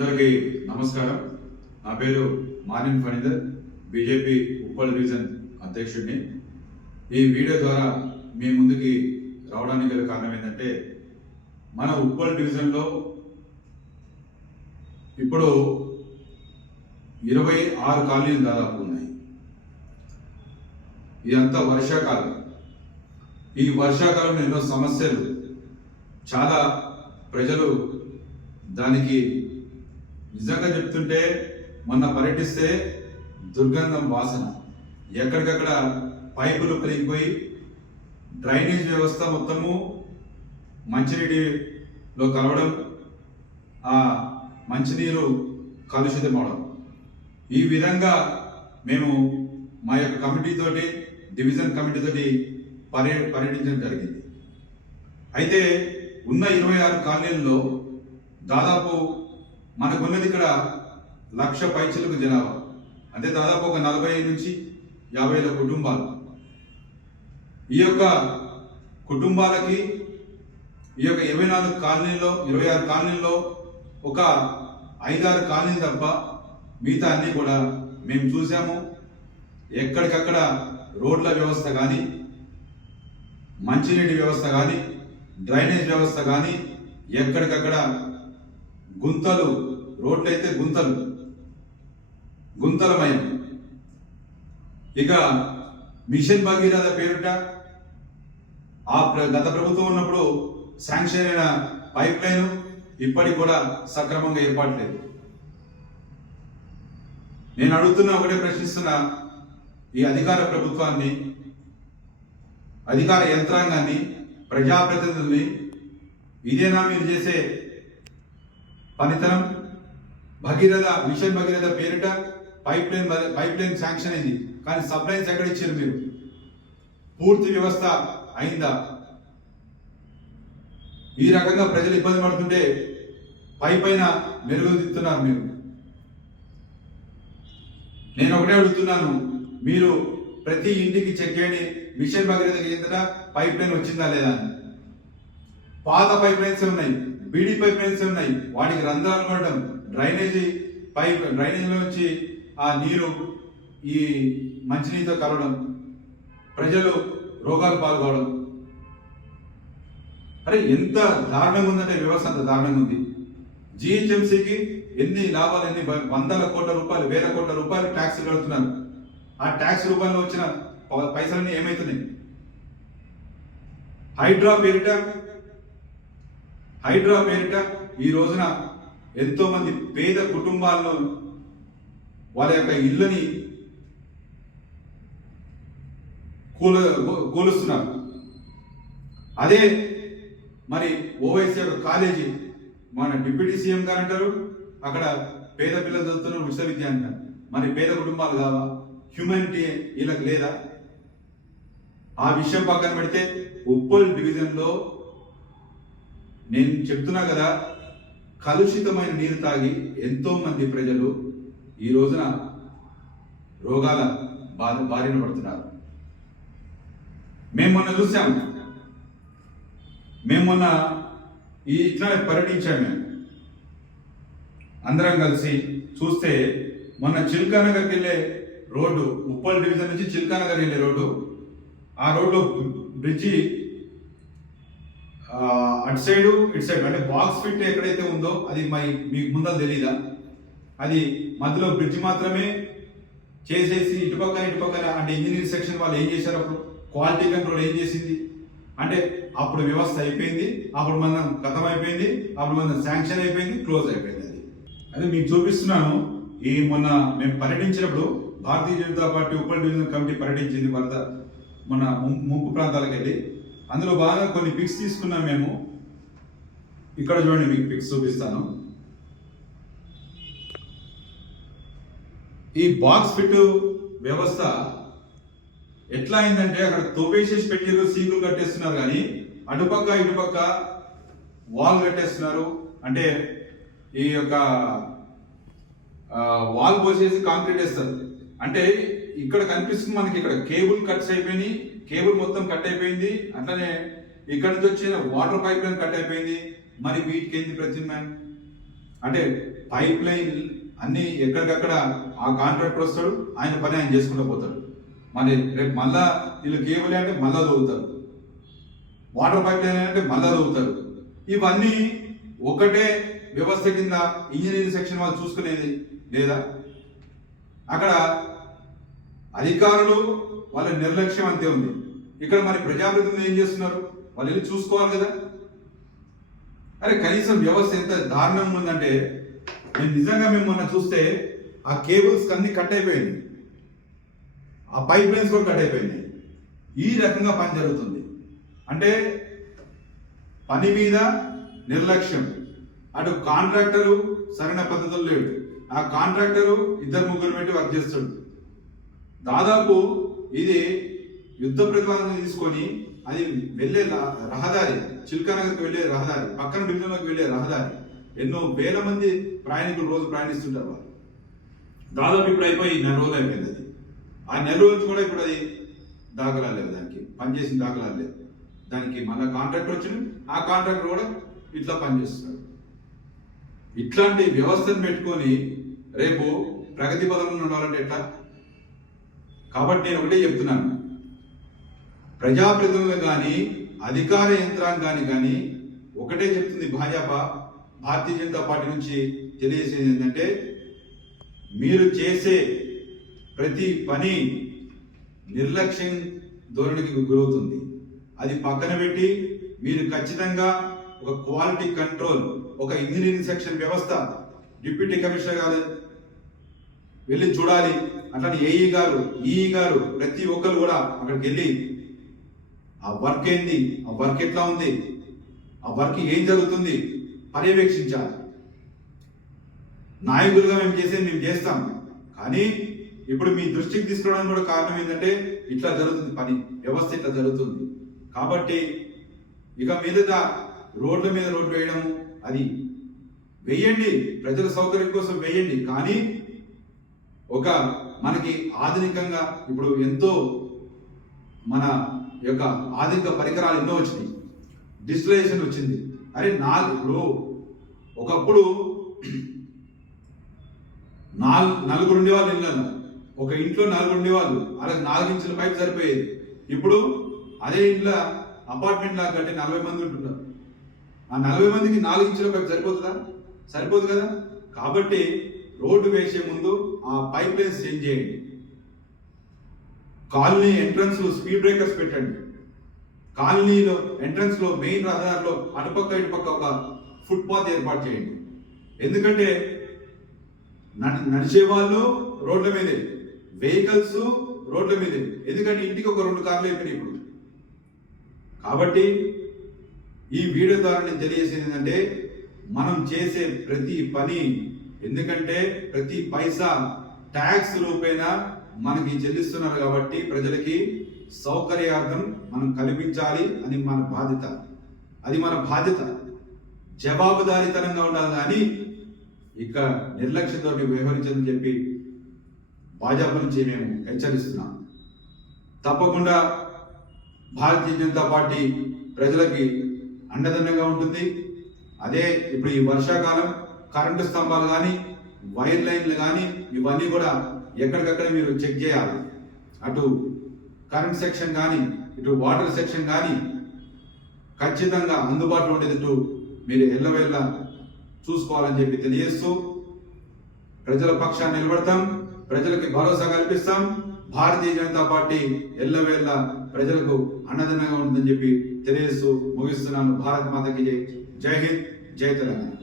అందరికీ నమస్కారం. నా పేరు మానిన్ ఫణిధర్ బీజేపీ ఉప్పల్ డివిజన్ అధ్యక్షుడిని. ఈ వీడియో ద్వారా మీ ముందుకి రావడానికి గల కారణం ఏంటంటే మన ఉప్పల్ డివిజన్లో ఇప్పుడు ఇరవై ఆరు కాలనీలు దాదాపు ఉన్నాయి. ఇదంతా వర్షాకాలం. ఈ వర్షాకాలంలో ఎన్నో సమస్యలు. చాలా ప్రజలు దానికి నిజంగా చెప్తుంటే మొన్న పర్యటిస్తే దుర్గంధం వాసన. ఎక్కడికక్కడ పైపులు పెరిగిపోయి డ్రైనేజ్ వ్యవస్థ మొత్తము మంచినీటిలో కలవడం ఆ మంచినీరు కలుషితం అవడం ఈ విధంగా మేము మా యొక్క కమిటీతోటి డివిజన్ కమిటీతోటి పర్య పర్యటించడం జరిగింది. అయితే ఉన్న ఇరవై ఆరు కాలనీల్లో దాదాపు మనకున్నది ఇక్కడ లక్ష పైచలకు జనాభా. అంటే దాదాపు ఒక నలభై నుంచి యాభై వేల కుటుంబాలు. ఈ యొక్క కుటుంబాలకి ఈ యొక్క ఇరవై నాలుగు కాలనీల్లో ఇరవై ఆరు కాలనీల్లో ఒక ఐదారు కాలనీలు తప్ప మిగతా అన్నీ కూడా మేము చూసాము. ఎక్కడికక్కడ రోడ్ల వ్యవస్థ కానీ మంచినీటి వ్యవస్థ కానీ డ్రైనేజ్ వ్యవస్థ కానీ ఎక్కడికక్కడ గుంతలు రోడ్లు అయితే గుంతలు గుంతలమయం. ఇక మిషన్ భగీరథ పేరుట ఆ గత ప్రభుత్వం ఉన్నప్పుడు శాంక్షన్ అయిన పైప్ లైన్ ఇప్పటికి కూడా సక్రమంగా ఏర్పడలేదు నేను అడుగుతున్న ఒకటే ప్రశ్నిస్తున్న ఈ అధికార ప్రభుత్వాన్ని అధికార యంత్రాంగాన్ని ప్రజాప్రతినిధుల్ని ఇదేనా మీరు చేసే పనితనం భగీరథ మిషన్ భగీరథ పేరిట pipeline pipeline sanction అయింది. కానీ సబ్ లైన్స్ ఎక్కడ ఇచ్చారు మీరు? పూర్తి వ్యవస్థ అయిందా? ఈ రకంగా ప్రజలు ఇబ్బంది పడుతుంటే పై పైన మెరుగుదిద్దుతున్నారు మీరు. నేను ఒకటే అడుగుతున్నాను. మీరు ప్రతి ఇంటికి చెక్ చేయండి మిషన్ భగీరథ కిందట పైప్ లైన్ వచ్చిందా లేదా పాత పైప్ లైన్స్ ఉన్నాయి? బీడీ పైప్లైన్స్ ఉన్నాయి. వాటికి రంధ్రాలు పడడం డ్రైనేజీ పైప్ డ్రైనేజ్ నుంచి ఆ నీరు ఈ మంచినీటితో కలవడం. ప్రజలు రోగాలు పాల్గొవడం అరే ఎంత దారుణంగా ఉందంటే వ్యవస్థ అంత దారుణంగా ఉంది. జిహెచ్ఎంసీకి ఎన్ని లాభాలు ఎన్ని వందల కోట్ల రూపాయలు వేల కోట్ల రూపాయలు ట్యాక్స్ కడుతున్నారు. ఆ ట్యాక్స్ రూపాయలు వచ్చిన పైసలన్నీ ఏమవుతున్నాయి హైడ్రా పేరిట హైడ్రా పేరిట ఈ రోజున ఎంతో మంది పేద కుటుంబాల్లో వాళ్ళ యొక్క ఇళ్ళని కూల కూలుస్తున్నారు. అదే మరి ఓవైసీ యొక్క కాలేజీ మన డిప్యూటీ సీఎం గారు అంటారు అక్కడ పేద పిల్లలు చదువుతున్న విశ్వవిద్యాలయం అంటారు మరి పేద కుటుంబాలు కావా? హ్యూమానిటీ వీళ్ళకి లేదా? ఆ విషయం పక్కన పెడితే ఉప్పల్ డివిజన్లో నేను చెప్తున్నా కదా కలుషితమైన నీరు తాగి ఎంతోమంది ప్రజలు ఈ రోజున రోగాల బాధ బారిన పడుతున్నారు. మేము మొన్న చూసాం. మేము మొన్న ఈ ఇట్లా పర్యటించాం మేము. అందరం కలిసి చూస్తే మొన్న చిల్కానగర్కి వెళ్ళే రోడ్డు ఉప్పల్ డివిజన్ నుంచి చిల్కానగర్ వెళ్ళే రోడ్డు ఆ రోడ్డు బ్రిడ్జి అటు సైడు ఇటు సైడ్ అంటే బాక్స్ ఫిట్ ఎక్కడైతే ఉందో అది మరి మీకు ముందర తెలీదా? అది మధ్యలో బ్రిడ్జ్ మాత్రమే చేసేసి ఇటుపక్కన ఇటుపక్కన అంటే ఇంజనీరింగ్ సెక్షన్ వాళ్ళు ఏం చేశారు అప్పుడు? క్వాలిటీ కంట్రోల్ ఏం చేసింది? అంటే అప్పుడు వ్యవస్థ అయిపోయింది అప్పుడు మనం గతం అయిపోయింది అప్పుడు మనం శాంక్షన్ అయిపోయింది క్లోజ్ అయిపోయింది అది. అదే మీకు చూపిస్తున్నాను. ఈ మొన్న మేము పర్యటించినప్పుడు భారతీయ జనతా పార్టీ ఉప డివిజన్ కమిటీ పర్యటించింది వరద మన ముంపు ప్రాంతాలకు వెళ్ళి అందులో బాగా కొన్ని పిక్స్ తీసుకున్నాం మేము. ఇక్కడ చూడండి మీకు పిక్స్ చూపిస్తాను. ఈ బాక్స్ ఫిట్ వ్యవస్థ ఎట్లా అయిందంటే అక్కడ తోపేసేసి పెట్టారు సీకులు కట్టేస్తున్నారు కానీ అటుపక్క ఇటుపక్క వాల్ కట్టేస్తున్నారు. అంటే ఈ యొక్క వాల్ పోసేసి కాంక్రీట్ వేస్తారు. అంటే ఇక్కడ కనిపిస్తుంది మనకి ఇక్కడ కేబుల్ కట్స్ అయిపోయినాయి. కేబుల్ మొత్తం కట్ అయిపోయింది. అట్లనే ఇక్కడ నుంచి వచ్చిన వాటర్ పైప్ లైన్ కట్ అయిపోయింది. మరి వీటికి ఏంది ప్రత్యామ్నాయం అంటే పైప్ లైన్ అన్ని ఎక్కడికక్కడ ఆ కాంట్రాక్టర్ వస్తాడు ఆయన పని ఆయన చేసుకుంటూ పోతాడు. మరి రేపు మళ్ళా వీళ్ళు కేబుల్ అంటే మళ్ళా చదువుతారు వాటర్ పైప్ లైన్ అంటే మళ్ళా చదువుతారు ఇవన్నీ ఒకటే వ్యవస్థ కింద ఇంజనీరింగ్ సెక్షన్ వాళ్ళు చూసుకునేది లేదా? అక్కడ అధికారులు వాళ్ళ నిర్లక్ష్యం అంతే ఉంది. ఇక్కడ మరి ప్రజాప్రతినిధులు ఏం చేస్తున్నారు? వాళ్ళు వెళ్ళి చూసుకోవాలి కదా. అరే కనీసం వ్యవస్థ ఎంత దారుణంగా ఉందంటే మేము నిజంగా మేము మొన్న చూస్తే ఆ కేబుల్స్ అన్ని కట్ అయిపోయింది ఆ పైప్ లైన్స్ కూడా కట్ అయిపోయింది ఈ రకంగా పని జరుగుతుంది. అంటే పని మీద నిర్లక్ష్యం. అటు కాంట్రాక్టరు సరైన పద్ధతులు లేడు ఆ కాంట్రాక్టరు ఇద్దరు ముగ్గురు పెట్టి వర్క్ చేస్తాడు. దాదాపు ఇది యుద్ధ ప్రతిపాదన తీసుకొని అది వెళ్ళే రహదారి చిల్కానగర్కి వెళ్ళే రహదారి పక్కన బిల్లులోకి వెళ్ళే రహదారి ఎన్నో వేల మంది ప్రయాణికులు రోజు ప్రయాణిస్తుంటారు వాళ్ళు. దాదాపు ఇప్పుడు అయిపోయి నెల రోజులు అయిపోయింది అది. ఆ నెల రోజు కూడా ఇప్పుడు అది దాఖలాలు లేవు దానికి. పనిచేసిన దాఖలాలు లేవు. దానికి మళ్ళీ కాంట్రాక్టర్ వచ్చింది ఆ కాంట్రాక్టర్ కూడా ఇట్లా పనిచేస్తున్నాడు ఇట్లాంటి వ్యవస్థను పెట్టుకొని రేపు ప్రగతి పదంలో ఉండాలంటే ఎట్లా? కాబట్టి నేను ఒకటే చెప్తున్నాను. ప్రజాప్రతినిధులు కానీ అధికార యంత్రాంగాన్ని కానీ ఒకటే చెప్తుంది భాజపా భారతీయ జనతా పార్టీ నుంచి తెలియజేసేది ఏంటంటే మీరు చేసే ప్రతి పని నిర్లక్ష్యం ధోరణికి గురవుతుంది. అది పక్కన పెట్టి మీరు ఖచ్చితంగా ఒక క్వాలిటీ కంట్రోల్ ఒక ఇంజనీరింగ్ సెక్షన్ వ్యవస్థ డిప్యూటీ కమిషనర్ గారు వెళ్ళి చూడాలి. అట్లానే ఏఈ గారు ఈఈ గారు ప్రతి ఒక్కరు కూడా అక్కడికి వెళ్ళి ఆ వర్క్ ఏంది? ఆ వర్క్ ఎట్లా ఉంది? ఆ వర్క్ ఏం జరుగుతుంది? పర్యవేక్షించాలి. నాయకులుగా మేము చేసేది మేము చేస్తాం. కానీ ఇప్పుడు మీ దృష్టికి తీసుకోవడానికి కూడా కారణం ఏంటంటే ఇట్లా జరుగుతుంది పని వ్యవస్థ ఇట్లా జరుగుతుంది. కాబట్టి ఇక మీదట రోడ్ల మీద రోడ్డు వేయడం అది వేయండి. ప్రజల సౌకర్యం కోసం వేయండి. కానీ ఒక మనకి ఆధునికంగా ఇప్పుడు ఎంతో మన యొక్క ఆధునిక పరికరాలు ఎన్నో వచ్చినాయి. డిజిటలైజేషన్ వచ్చింది. అరే నాలుగు ఇప్పుడు ఒకప్పుడు నాలుగు నలుగురు ఉండేవాళ్ళు ఇళ్ళల్లో. ఒక ఇంట్లో నలుగురు ఉండేవాళ్ళు. అలాగే నాలుగు ఇంచుల పైప్ సరిపోయేది. ఇప్పుడు అదే ఇంట్లో అపార్ట్మెంట్ లాగా కట్టి నలభై మంది ఉంటున్నారు. ఆ నలభై మందికి నాలుగు ఇంచుల పైప్ సరిపోతుందా? సరిపోదు కదా? కాబట్టి రోడ్డు వేసే ముందు ఆ పైప్ లైన్స్ చేంజ్ చేయండి. కాలనీ ఎంట్రన్స్ స్పీడ్ బ్రేకర్స్ పెట్టండి. కాలనీలో ఎంట్రన్స్లో మెయిన్ రహదారిలో అటుపక్క ఇటుపక్క ఒక ఫుట్ పాత్ ఏర్పాటు చేయండి. ఎందుకంటే నడిచే వాళ్ళు రోడ్ల మీదే వెహికల్స్ రోడ్ల మీదే. ఎందుకంటే ఇంటికి ఒక రెండు కార్లు అయిపోయినాయి ఇప్పుడు. కాబట్టి ఈ వీడియో ద్వారా నేను తెలియజేసేది ఏంటంటే మనం చేసే ప్రతి పని ఎందుకంటే ప్రతి పైసా ట్యాక్స్ రూపేణా మనకి చెల్లిస్తున్నారు కాబట్టి ప్రజలకి సౌకర్యార్థం మనం కల్పించాలి అని మన బాధ్యత. అది మన బాధ్యత. జవాబుదారీతనంగా ఉండాలి కానీ ఇక నిర్లక్ష్యంతో వ్యవహరించదని చెప్పి భాజపా నుంచి మేము హెచ్చరిస్తున్నాం. తప్పకుండా భారతీయ జనతా పార్టీ ప్రజలకి అండదండగా ఉంటుంది. అదే ఇప్పుడు ఈ వర్షాకాలం కరెంటు స్తంభాలు కానీ వైర్ లైన్లు కానీ ఇవన్నీ కూడా ఎక్కడికక్కడ మీరు చెక్ చేయాలి. అటు కరెంట్ సెక్షన్ కానీ ఇటు వాటర్ సెక్షన్ కానీ ఖచ్చితంగా అందుబాటులో ఉండేటట్టు మీరు ఎల్లవేళ్ళ చూసుకోవాలని చెప్పి తెలియజేస్తూ ప్రజల పక్షాన్ని నిలబడతాం ప్రజలకి భరోసా కల్పిస్తాం భారతీయ జనతా పార్టీ ఎల్లవేళ్ళ ప్రజలకు అన్నదండగా ఉంటుందని చెప్పి తెలియజేస్తూ ముగిస్తున్నాను. భారత్ మాతకి జై జై హింద్ జై తెలంగాణ.